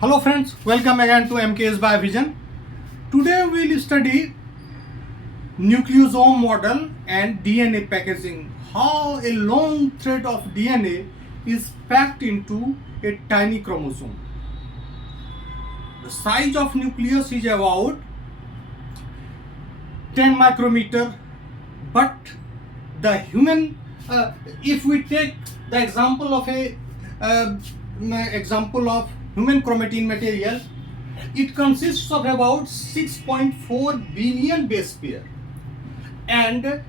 Hello friends, welcome again to MKS Biovision. Today we will study nucleosome model and DNA packaging. How a long thread of DNA is packed into a tiny chromosome. The size of nucleus is about 10 micrometer, but the human, if we take the example of human chromatin material, it consists of about 6.4 billion base pair, and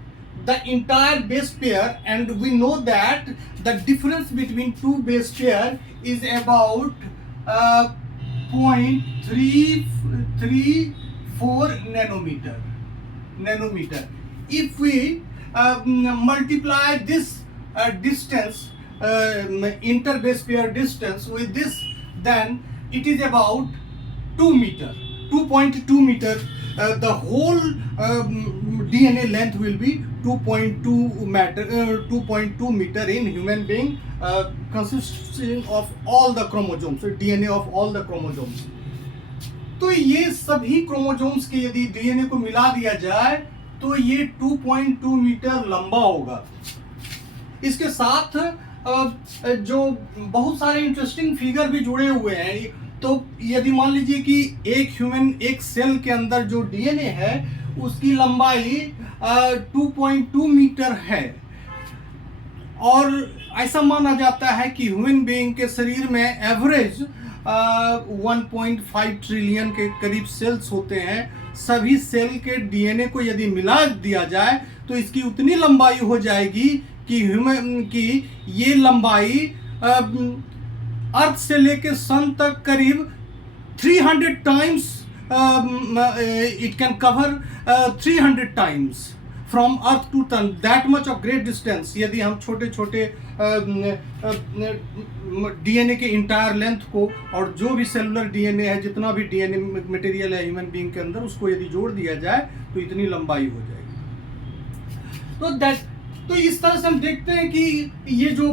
the entire base pair, and we know that the difference between two base pair is about 0.334 nanometer. If we multiply this distance, inter-base pair distance with this, then it is about 2 meter, 2.2 meter. The whole DNA length will be 2.2 meter in human being, consisting of all the chromosomes, so DNA of all the chromosomes. तो ये सभी chromosomes के यदि DNA को मिला दिया जाए तो ये 2.2 मीटर लंबा होगा. इसके साथ जो बहुत सारे इंटरेस्टिंग फिगर भी जुड़े हुए हैं. तो यदि मान लीजिए कि एक सेल के अंदर जो डीएनए है उसकी लंबाई 2.2 मीटर है, और ऐसा माना जाता है कि ह्यूमन बीइंग के शरीर में एवरेज 1.5 ट्रिलियन के करीब सेल्स होते हैं. सभी सेल के डीएनए को यदि मिला दिया जाए तो इसकी उतनी लंबाई हो जाएगी कि ये लंबाई अर्थ से लेके सन तक करीब 300 times, it can cover 300 times from earth to sun, that much of great distance. यदि हम छोटे छोटे डीएनए के इंटायर लेंथ को और जो भी सेलुलर डीएनए है, जितना भी डीएनए मटेरियल है ह्यूमन बीइंग के अंदर, उसको यदि जोड़ दिया जाए तो इतनी लंबाई हो जाएगी. तो इस तरह से हम देखते हैं कि ये जो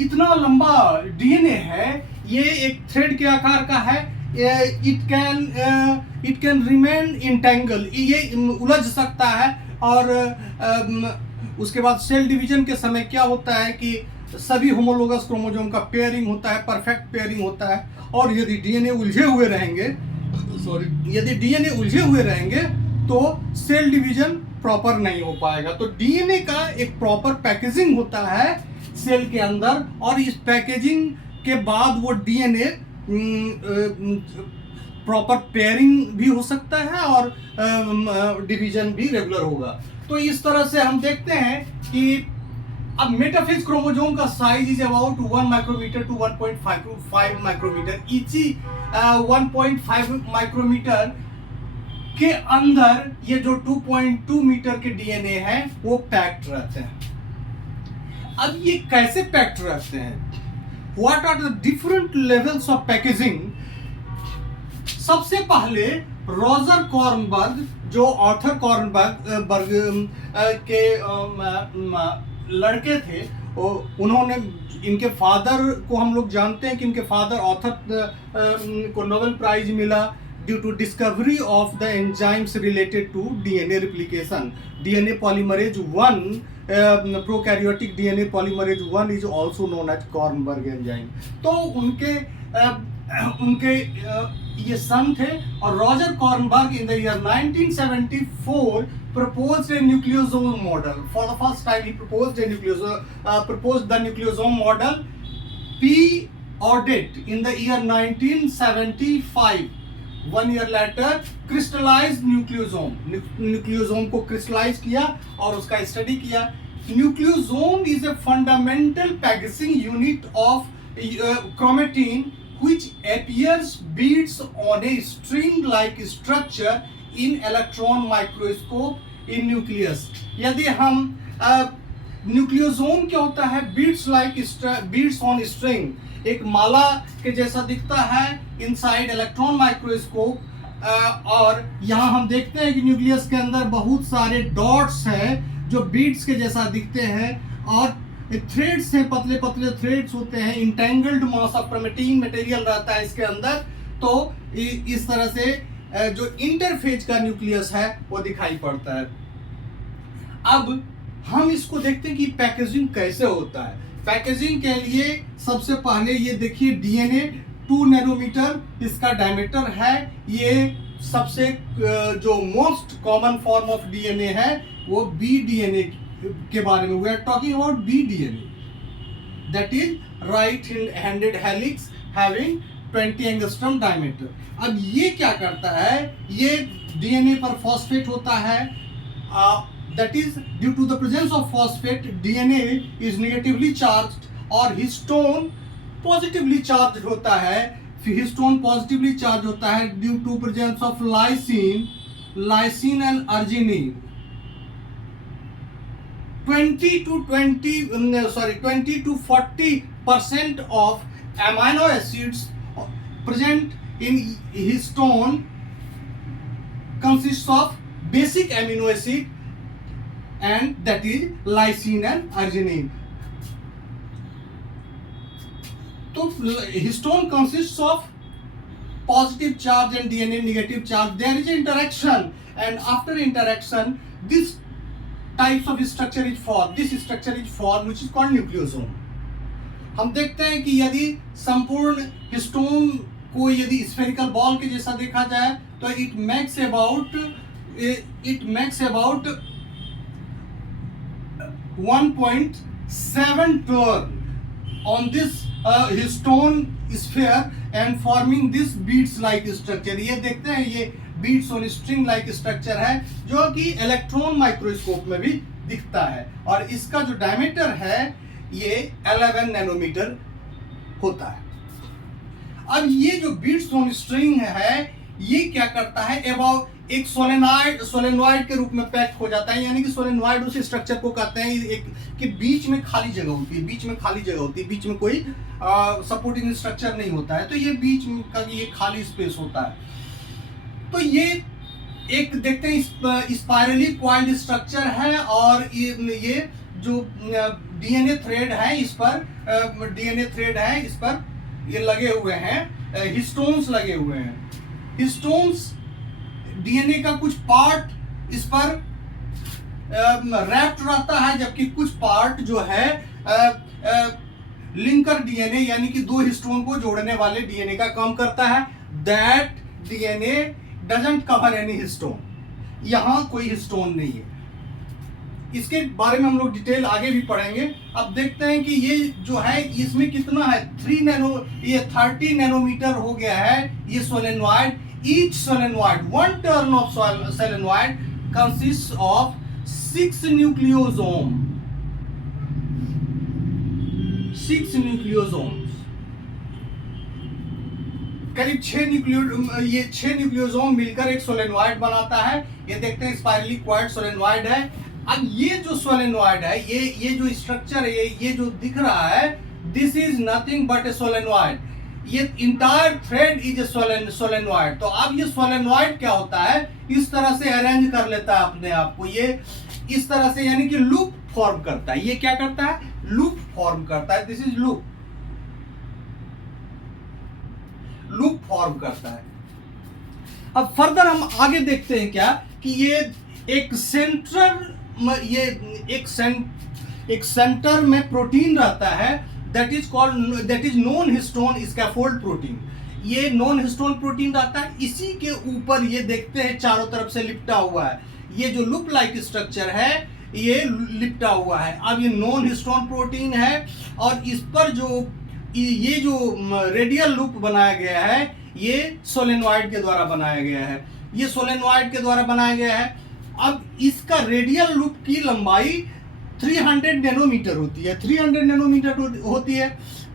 इतना लंबा डीएनए है, ये एक थ्रेड के आकार का है. इट कैन रिमेन इंटेंगल, ये उलझ सकता है. और उसके बाद सेल डिवीजन के समय क्या होता है कि सभी होमोलोगस क्रोमोसोम का पेयरिंग होता है, परफेक्ट पेयरिंग होता है. और यदि डीएनए उलझे हुए रहेंगे तो सेल डिवीजन प्रॉपर नहीं हो पाएगा. तो डीएनए का एक प्रॉपर पैकेजिंग होता है सेल के अंदर, और इस पैकेजिंग के बाद वो डीएनए प्रॉपर पेयरिंग भी हो सकता है और डिवीजन भी रेगुलर होगा. तो इस तरह से हम देखते हैं कि अब मेटाफेज क्रोमोसोम का size is about 1 micrometre to 1.5 micrometre. Each 1.5 micrometre के अंदर ये जो 2.2 मीटर के डीएनए है वो पैक्ड रहते हैं. अब ये कैसे पैक्ड रहते हैं? What are the different levels of packaging? सबसे पहले रॉजर कॉर्नबर्ग, जो आर्थर कॉर्नबर्ग के लड़के थे, उन्होंने, इनके फादर को हम लोग जानते हैं कि इनके फादर ऑथर को नोबेल प्राइज मिला due to discovery of the enzymes related to DNA replication. DNA polymerase 1, prokaryotic DNA polymerase 1 is also known as Kornberg enzyme. तो उनके ये सन थे, और Roger Kornberg in the year 1974 proposed a nucleosome model. For the first time he proposed the nucleosome model. P. Audit in the year 1975, 1 year later, crystallized nucleosome को crystallize किया और उसका study किया. Nucleosome is a fundamental packaging unit of chromatin which appears beads on a string-like structure in electron microscope in nucleus. यदि हम nucleosome क्या होता है? बीड्स ऑन स्ट्रिंग, एक माला के जैसा दिखता है इनसाइड इलेक्ट्रॉन माइक्रोस्कोप. और यहाँ हम देखते हैं कि न्यूक्लियस के अंदर बहुत सारे डॉट्स हैं जो बीड्स के जैसा दिखते हैं, और थ्रेड्स हैं, पतले पतले थ्रेड्स होते हैं, entangled mass of protein material रहता है इसके अंदर। तो इस तरह से जो इंटरफेज का न्यूक्लियस है वो दिखाई पड़ता है। अब हम इसको देखते हैं कि पैकेजिंग कैसे होता है। पैकेजिंग के लिए सबसे पहले ये देखिए डीएनए 2 नैनोमीटर इसका डायमीटर है। ये सबसे जो most common form of DNA है वो बी डीएनए के बारे में। We are talking about B DNA, that is right handed helix having 20 angstrom diameter. अब ये क्या करता है, ये डीएनए पर फॉस्फेट होता है, that is due to the presence of phosphate DNA is negatively charged और histone positively charged होता है। histone positively charged होता है due to presence of lysine and arginine। 20 to 40% of amino acids present in histone consists of basic amino acid and that is lysine and arginine। तो histone consists of positive charge and DNA negative charge। There is interaction and after interaction this types of structure is formed। This structure is formed which is called nucleosome। हम देखते हैं कि यदि संपूर्ण histone को यदि spherical ball के जैसा देखा जाए तो it makes about 1.7 turn on this histone sphere and forming this beads like structure। ये देखते हैं ये beads on string like structure है जो कि इलेक्ट्रॉन माइक्रोस्कोप में भी दिखता है और इसका जो डायमीटर है ये 11 नैनोमीटर होता है। अब ये जो beads on string है ये क्या करता है, अबाउट एक सोलेनॉइड के रूप में पैक हो जाता है। यानी कि सोलेनॉइड उस स्ट्रक्चर को कहते हैं एक कि बीच में खाली जगह होती है, बीच में कोई सपोर्टिंग स्ट्रक्चर नहीं होता है, तो ये बीच का ये खाली स्पेस होता है। तो ये एक देखते हैं स्पाइरली कॉइल्ड स्ट्रक्चर है और ये जो डीएनए थ्रेड है इस पर ये लगे हुए हैं, हिस्टोन्स लगे हुए हैं। हिस्टोन्स डीएनए का कुछ पार्ट इस पर रैप्ड रहता है जबकि कुछ पार्ट जो है लिंकर डीएनए यानी कि दो हिस्टोन को जोड़ने वाले डीएनए का काम करता है। That DNA doesn't cover any histone, यहां कोई हिस्टोन नहीं है। इसके बारे में हम लोग डिटेल आगे भी पढ़ेंगे। अब देखते हैं कि ये जो है इसमें कितना है, 30 नैनोमीटर हो गया है ये solenoid. Each solenoid, one turn of solenoid consists of 6 nucleosomes। 6 nucleosomes, करीब 6 न्यूक्लियोसोम मिलकर एक सोलेनॉइड बनाता है। ये देखते हैं स्पाइरली क्वाइड सोलेनॉइड है। अब ये जो सोलेनॉइड है ये जो स्ट्रक्चर है ये जो दिख रहा है, this is nothing but a solenoid. ये entire thread is a solenoid. तो अब ये सोलेनॉइड क्या होता है, इस तरह से अरेंज कर लेता है अपने आप को, ये इस तरह से यानी कि लूप फॉर्म करता है। ये क्या करता है, लूप फॉर्म करता है। दिस इज लूप फॉर्म करता है। अब फर्दर हम आगे देखते हैं क्या कि ये एक सेंटर में प्रोटीन रहता है, that is non histone scaffold protein. ये नॉन हिस्टोन प्रोटीन रहता है, इसी के ऊपर ये देखते हैं चारों तरफ से लिपटा हुआ है। ये जो लूप लाइक स्ट्रक्चर है ये लिपटा हुआ है। अब ये नॉन हिस्टोन प्रोटीन है और इस पर ये जो रेडियल लूप बनाया गया है ये सोलेनॉइड के द्वारा बनाया गया है। अब इसका रेडियल लूप की लंबाई 300 नैनोमीटर होती है, 300 नैनोमीटर होती है।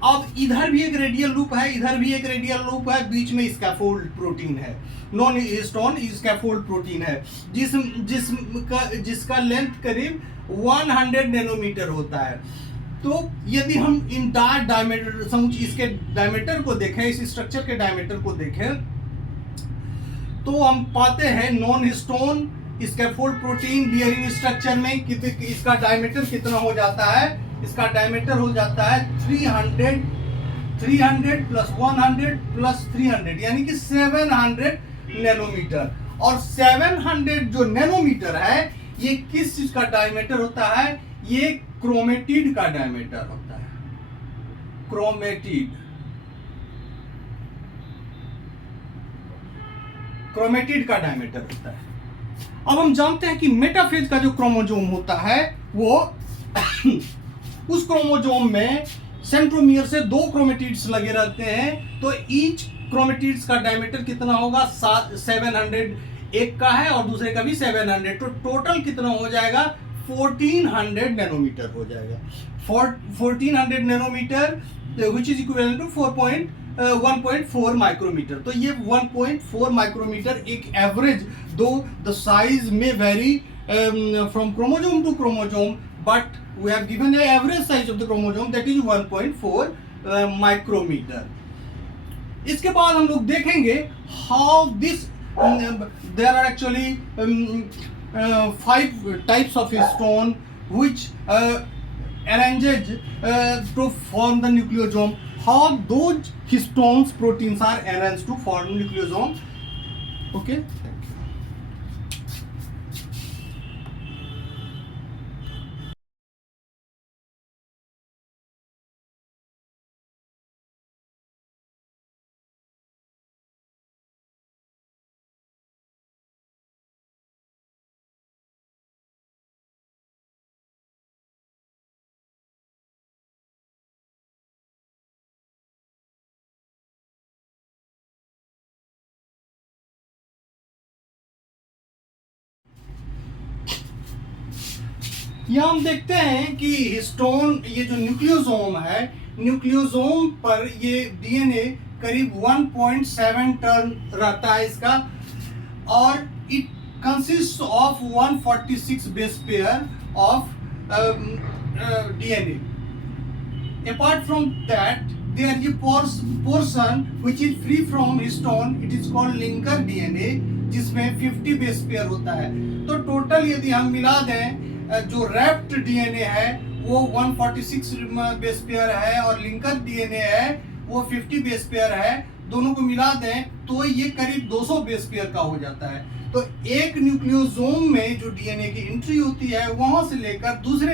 अब इधर भी एक रेडियल लूप है, इधर भी एक रेडियल लूप है, बीच में स्कैफोल्ड प्रोटीन है, नॉन हिस्टोन स्कैफोल्ड प्रोटीन है जिसका लेंथ करीब 100 नैनोमीटर होता है। तो यदि हम इंटायर डायमीटर इसके डायमीटर को देखें, इस स्ट्रक्चर के डायमीटर को देखें तो हम पाते हैं non histone scaffold protein bearing structure में इसका डायमीटर कितना हो जाता है, इसका डायमीटर हो जाता है 300 प्लस 100 प्लस 300 यानी कि 700 नैनोमीटर। और 700 जो नैनोमीटर है ये किस चीज का डायमीटर होता है? ये क्रोमेटिड का डायमीटर होता है। क्रोमेटिड का डायमीटर होता है। अब हम जानते हैं कि मेटाफेज का जो क्रोमोसोम होता है वो उस क्रोमोसोम में सेंट्रोमियर से 2 क्रोमेटिड्स लगे रहते हैं, तो ईच क्रोमेटिड्स का डायमीटर कितना होगा? 700, एक का है और दूसरे का भी 700, तो टोटल कितना हो जाएगा? 1400 नैनोमीटर हो जाएगा। 1400 nanometre which is equivalent to 1.4 micrometre. तो ये 1.4 माइक्रोमीटर एक एवरेज, दो द साइज में vary from chromosome to chromosome, but we have given a average size of the chromosome that is 1.4 micrometre. इसके बाद हम लोग देखेंगे how this there are actually 5 types of stone which arranges to form the nucleosome, how those histones proteins are arranged to form nucleosome. Okay. यहाँ हम देखते हैं कि हिस्टोन, ये जो न्यूक्लियोसोम है, न्यूक्लियोसोम पर ये डीएनए करीब 1.7 टन रहता है इसका, और it consist of 146 base pair of DNA. Apart from that there ये portion which is free from histone, it is called linker DNA, जिसमें 50 बेस पेयर होता है। तो टोटल यदि हम मिला दें, जो रैप्ट डीएनए है वो 146 बेस पेयर है और लिंकर डीएनए है वो 50 बेस पेयर है, दोनों को मिला दें तो ये करीब 200 बेस पेयर का हो जाता है। तो एक न्यूक्लियोसोम में जो डीएनए की एंट्री होती है वहां से लेकर दूसरे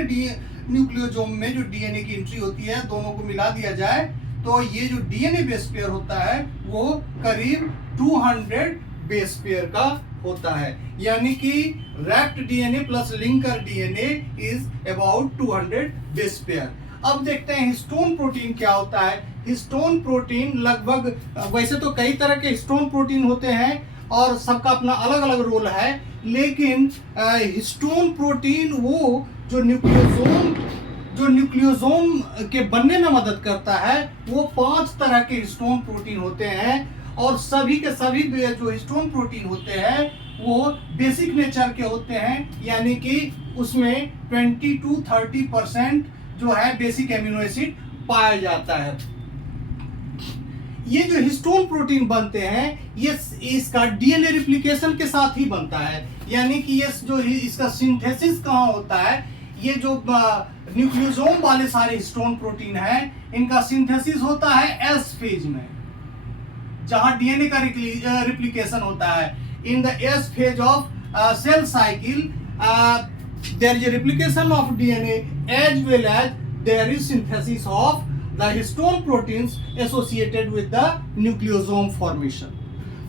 न्यूक्लियोसोम में जो डीएनए की एंट्री होती है, दोनों को मिला दिया जाए तो ये जो डीएनए बेस पेयर होता है वो करीब 200 बेस पेयर का होता है, यानी कि wrapped DNA plus linker DNA is about 200 base pair. अब देखते हैं हिस्टोन प्रोटीन क्या होता है। हिस्टोन प्रोटीन लगभग, वैसे तो कई तरह के हिस्टोन प्रोटीन होते हैं और सबका अपना अलग अलग रोल है, लेकिन हिस्टोन प्रोटीन वो जो न्यूक्लियोसोम के बनने में मदद करता है, वो 5 तरह के हिस्टोन प्रोटीन होते हैं, और सभी के सभी जो हिस्टोन प्रोटीन होते हैं वो बेसिक नेचर के होते हैं, यानी कि उसमें 20 to 30% जो है बेसिक एमिनो एसिड पाया जाता है। ये जो हिस्टोन प्रोटीन बनते हैं ये इसका डीएनए रिप्लिकेशन के साथ ही बनता है, यानी कि ये जो इसका सिंथेसिस कहाँ होता है, ये जो न्यूक्लियोसोम वाले सारे हिस्टोन प्रोटीन है इनका सिंथेसिस होता है एस फेज में, जहां डीएनए का रिप्लिकेशन होता है। In the S phase of cell cycle there is replication of DNA as well as there is synthesis of the histone proteins associated with the nucleosome formation.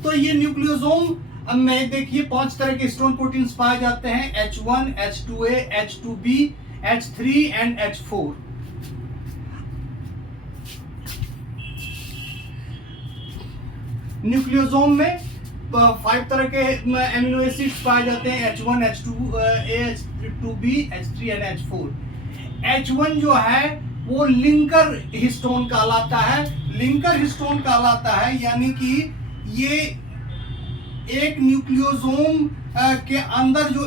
तो ये nucleosome में देखिए 5 तरह के हिस्टोन प्रोटीन्स पाए जाते हैं, H1, H2A, H2B, H3 and H4। Nucleosome में 5 तरह के एमिनो एसिड्स पाए जाते हैं, H1, H2A, H2B, H3 and H4। H1 जो है वो लिंकर हिस्टोन कहलाता है, लिंकर हिस्टोन कहलाता है, यानी कि ये एक न्यूक्लियोसोम के अंदर जो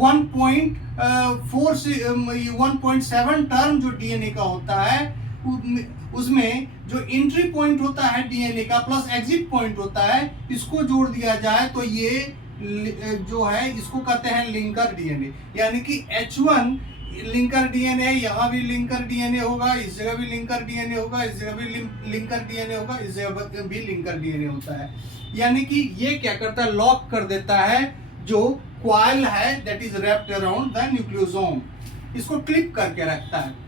1.7 टर्म जो डीएनए का होता है, उसमें जो एंट्री पॉइंट होता है डीएनए का प्लस एग्जिट पॉइंट होता है, इसको जोड़ दिया जाए तो ये जो है इसको कहते हैं लिंकर डीएनए, यानी कि H1 लिंकर डीएनए, यहाँ भी लिंकर डीएनए होगा, इस जगह भी लिंकर डीएनए होगा, इस जगह भी लिंकर डीएनए होगा, इस जगह भी लिंकर डीएनए होता है। यानी कि ये क्या करता है, लॉक कर देता है जो क्वाइल है that is wrapped around the nucleosome, इसको क्लिप करके रखता है।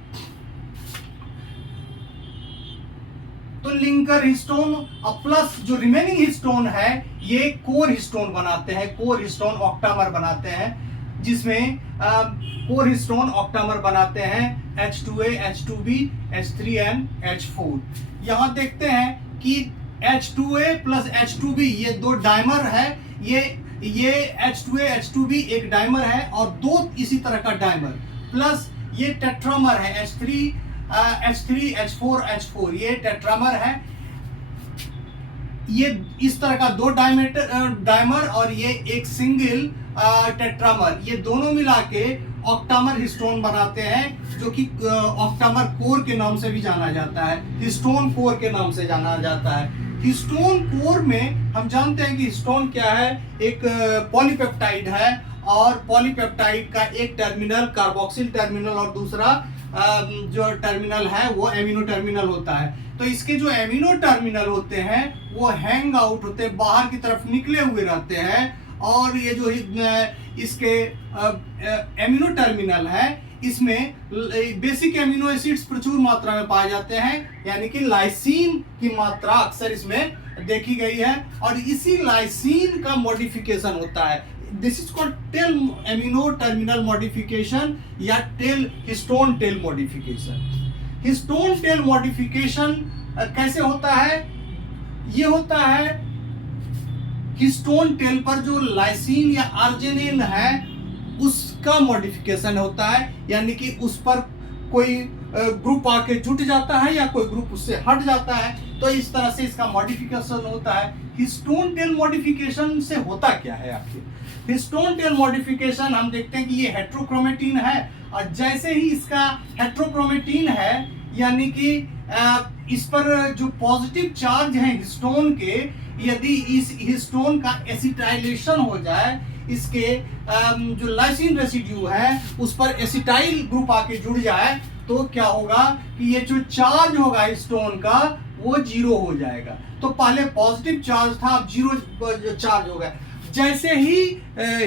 तो लिंकर हिस्टोन प्लस जो रिमेनिंग हिस्टोन है ये कोर हिस्टोन बनाते हैं, कोर हिस्टोन ऑक्टामर बनाते हैं, जिसमें कोर हिस्टोन ऑक्टामर बनाते हैं H2A, H2B, H3 and H4। यहाँ देखते हैं कि H2A प्लस H2B ये दो डाइमर है, ये H2A, H2B एक डाइमर है और दो इसी तरह का डाइमर, प्लस ये टेट्रामर है H3, H4, H4 ये टेट्रामर है। ये इस तरह का दो डाइमर और ये एक सिंगल टेट्रामर, ये दोनों मिला के ऑक्टामर हिस्टोन बनाते हैं, जो कि ऑक्टामर कोर के नाम से भी जाना जाता है, हिस्टोन कोर के नाम से जाना जाता है। हिस्टोन कोर में हम जानते हैं कि हिस्टोन क्या है, एक पॉलीपेप्टाइड है और पॉलीपेप्टाइड का एक टर्मिनल कार्बोक्सिल टर्मिनल और दूसरा जो टर्मिनल है वो एमिनो टर्मिनल होता है। तो इसके जो एमिनो टर्मिनल होते हैं वो हैंग आउट होते हैं, बाहर की तरफ निकले हुए रहते हैं, और ये जो इसके एमिनो टर्मिनल है इसमें बेसिक एमिनो एसिड्स प्रचुर मात्रा में पाए जाते हैं, यानी कि लाइसिन की मात्रा अक्सर इसमें देखी गई है, और इसी लाइसिन का मॉडिफिकेशन होता है। This is called tail amino terminal modification या histone tail modification. Histone tail modification कैसे होता है, ये होता है हिस्टोन टेल पर जो लाइसिन या आर्जिनिन है उसका मॉडिफिकेशन होता है, यानी कि उस पर कोई ग्रुप आके जुट जाता है या कोई ग्रुप उससे हट जाता है, तो इस तरह से इसका मॉडिफिकेशन होता है। हिस्टोन टेल मॉडिफिकेशन से होता क्या है आखिर? हिस्टोन टेल मॉडिफिकेशन हम देखते हैं कि ये हेट्रोक्रोमेटिन है, और जैसे ही इसका हेट्रोक्रोमेटिन है यानी कि इस पर जो पॉजिटिव चार्ज है हिस्टोन के, यदि इस हिस्टोन का एसिटाइलेशन हो जाए, इसके जो लाइसिन रेसिड्यू है उस पर एसिटाइल ग्रुप आके जुड़ जाए, तो क्या होगा कि ये जो चार्ज होगा हिस्टोन का वो जीरो हो जाएगा। तो पहले पॉजिटिव चार्ज था, अब जीरो चार्ज हो गया। जैसे ही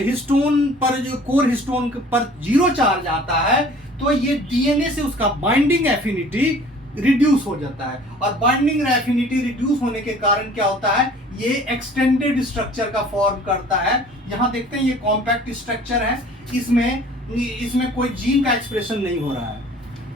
हिस्टोन पर जो कोर हिस्टोन पर जीरो चार्ज आता है तो ये डीएनए से उसका बाइंडिंग एफिनिटी रिड्यूस हो जाता है, और बाइंडिंग एफिनिटी रिड्यूस होने के कारण क्या होता है, ये एक्सटेंडेड स्ट्रक्चर का फॉर्म करता है। यहाँ देखते हैं ये कॉम्पैक्ट स्ट्रक्चर है, इसमें कोई जीन का एक्सप्रेशन नहीं हो रहा है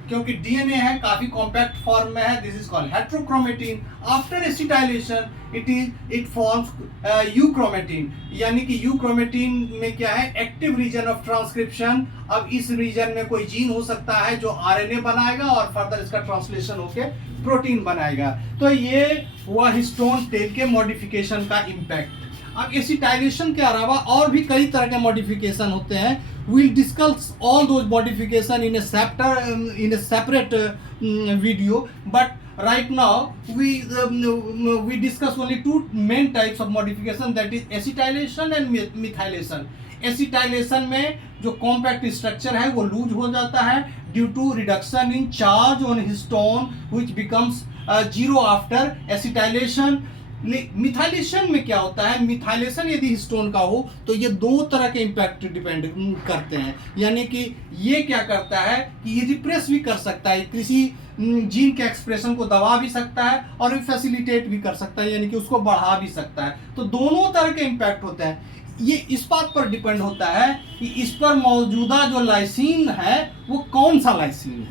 क्योंकि डीएनए है, काफी कॉम्पैक्ट फॉर्म में है। This is called heterochromatin. After acetylation it forms euchromatin, यानी कि यूक्रोमेटिन में क्या है, एक्टिव रीजन ऑफ ट्रांसक्रिप्शन। अब इस रीजन में कोई जीन हो सकता है जो आरएनए बनाएगा और फर्दर इसका ट्रांसलेशन होके प्रोटीन बनाएगा। तो ये हुआ हिस्टोन टेल के मॉडिफिकेशन का इम्पैक्ट। अब एसिटाइलेशन के अलावा और भी कई तरह के मॉडिफिकेशन होते हैं। We'll discuss all those modification in a separate video, but right now we discuss only two main types of modification, that is acetylation and methylation. Acetylation में जो कॉम्पैक्ट स्ट्रक्चर है वो लूज हो जाता है due to reduction in charge on histone which becomes zero after acetylation. Methylation में क्या होता है, मिथाइलेशन यदि हिस्टोन का हो तो ये दो तरह के इम्पैक्ट डिपेंड करते हैं, यानी कि ये क्या करता है कि ये रिप्रेस भी कर सकता है, किसी जीन के एक्सप्रेशन को दबा भी सकता है और फैसिलिटेट भी कर सकता है, यानी कि उसको बढ़ा भी सकता है। तो दोनों तरह के इम्पैक्ट होते हैं। ये इस बात पर डिपेंड होता है कि इस पर मौजूदा जो लाइसिन है वो कौन सा लाइसिन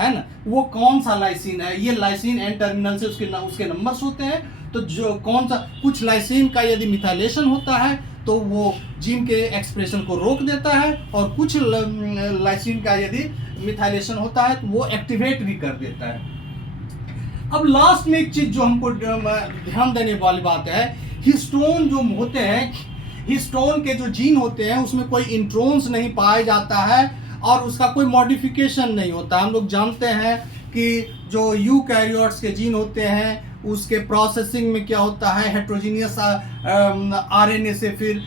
है ना, वो कौन सा लाइसिन है। ये लाइसिन एन टर्मिनल से उसके नंबर्स होते हैं, तो जो कौन सा, कुछ लाइसिन का यदि मिथाइलेशन होता है तो वो जीन के एक्सप्रेशन को रोक देता है, और कुछ लाइसिन का यदि मिथाइलेशन होता है तो वो एक्टिवेट भी कर देता है। अब लास्ट में एक चीज जो हमको ध्यान देने वाली बात है, हिस्टोन जो होते हैं, हिस्टोन के जो जीन होते हैं उसमें कोई इंट्रोन्स नहीं पाया जाता है और उसका कोई मॉडिफिकेशन नहीं होता। हम लोग जानते हैं कि जो यूकैरियोट्स के जीन होते हैं उसके प्रोसेसिंग में क्या होता है, हेट्रोजीनियस आरएनए से फिर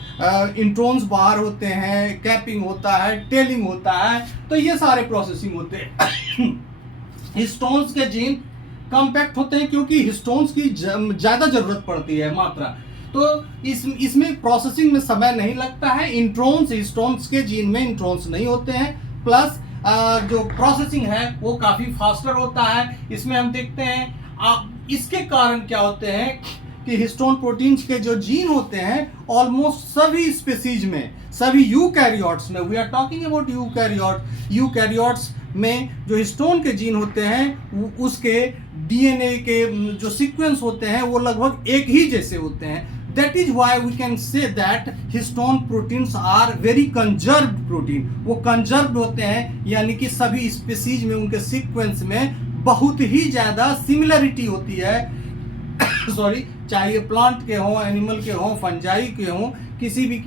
इंट्रॉन्स बाहर होते हैं, कैपिंग होता है, टेलिंग होता है, तो ये सारे प्रोसेसिंग होते हैं। हिस्टोन्स के जीन कॉम्पैक्ट होते हैं क्योंकि हिस्टोन्स की ज़्यादा ज़रूरत पड़ती है मात्रा, तो इसमें प्रोसेसिंग में समय नहीं लगता है। इंट्रॉन्स, हिस्टोन्स के जीन में इंट्रॉन्स नहीं होते हैं, प्लस जो प्रोसेसिंग है वो काफ़ी फास्टर होता है। इसमें हम देखते हैं इसके कारण क्या होते हैं कि हिस्टोन प्रोटीन्स के जो जीन होते हैं ऑलमोस्ट सभी स्पीसीज में, सभी यूकैरियोट्स में, we are talking about eukaryotes में जो हिस्टोन के जीन होते हैं उसके डीएनए के जो सीक्वेंस होते हैं वो लगभग एक ही जैसे होते हैं। That is why we can say that histone proteins are very conserved protein. वो conserved होते हैं, यानी कि सभी स्पीसीज में उनके सीक्वेंस में बहुत ही ज़्यादा सिमिलरिटी होती है। सॉरी, चाहे ये प्लांट के हों, एनिमल के हों, फंजाई के हों, किसी भी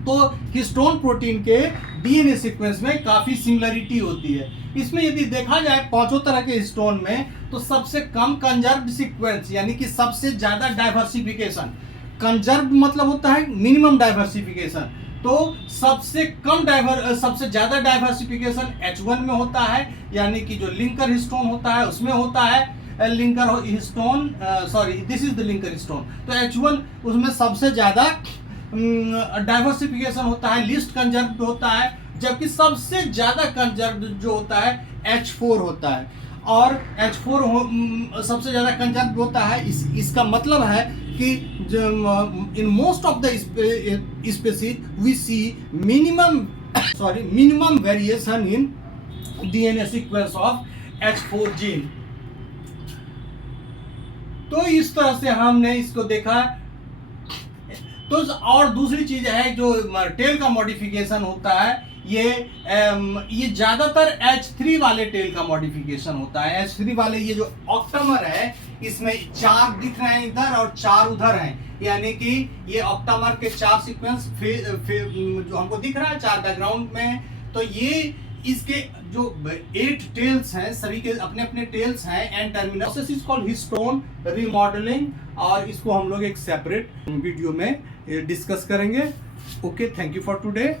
तो हिस्टोन प्रोटीन के डीएनए सीक्वेंस में काफ़ी सिमिलरिटी होती है। इसमें यदि देखा जाए पांचों तरह के हिस्टोन में, तो सबसे कम कंजर्व्ड सीक्वेंस यानी कि सबसे ज़्यादा डाइवर्सिफिकेशन, कंजर्व्ड मतलब होता है मिनिमम डाइवर्सिफिकेशन, तो सबसे ज़्यादा डाइवर्सिफिकेशन H1 में होता है, यानी कि जो लिंकर हिस्टोन होता है उसमें होता है। Linker histone, sorry, this is the linker histone, तो H1 उसमें सबसे ज़्यादा डाइवर्सिफिकेशन होता है, लिस्ट कंजर्व्ड होता है, जबकि सबसे ज़्यादा कंजर्व्ड जो होता है H4 होता है, और H4 सबसे ज़्यादा कंजर्व्ड होता है। इसका मतलब है कि in most of the species we see minimum variation in DNA sequence of H4 gene. तो इस तरह से हमने इसको देखा। तो और दूसरी चीज है जो टेल का मॉडिफिकेशन होता है, ये ज्यादातर H3 वाले टेल का मॉडिफिकेशन होता है। H3 वाले ये जो ऑक्टामर है इसमें 4 दिख रहे हैं इधर और 4 उधर हैं, यानी कि ये ऑक्टामर के 4 सीक्वेंस जो हमको दिख रहा है 4 बैकग्राउंड में, तो ये इसके जो 8 टेल्स हैं, सभी के अपने अपने टेल्स हैं and terminus is called histone remodelling, और इसको हम लोग एक सेपरेट वीडियो में डिस्कस करेंगे। Okay, thank you for today.